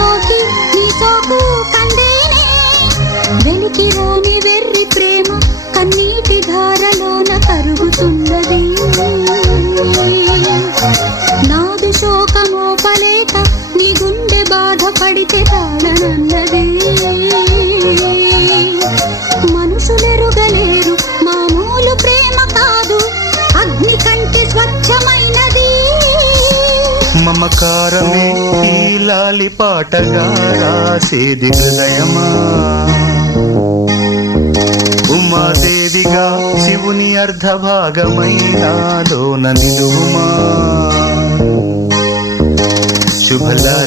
సోకి నీ సోకు కందేనే వెలికి రాని వెర్రి ప్రేమ కన్నీటి ధారలోన కరుగుతున్నది నాదు శోకమోపలేక నీ గుండె బాధపడితే తాళనన్నది మనుషులెరుగలేరు మామూలు ప్రేమ కాదు అగ్ని కంటే స్వచ్ఛమైనది మమకారమే ఈ లాలి పాటగా రాసేది హృదయమా ఉమాదేవిగా శివుని అర్ధభాగమైనాలోన నిలువుమా శుభలా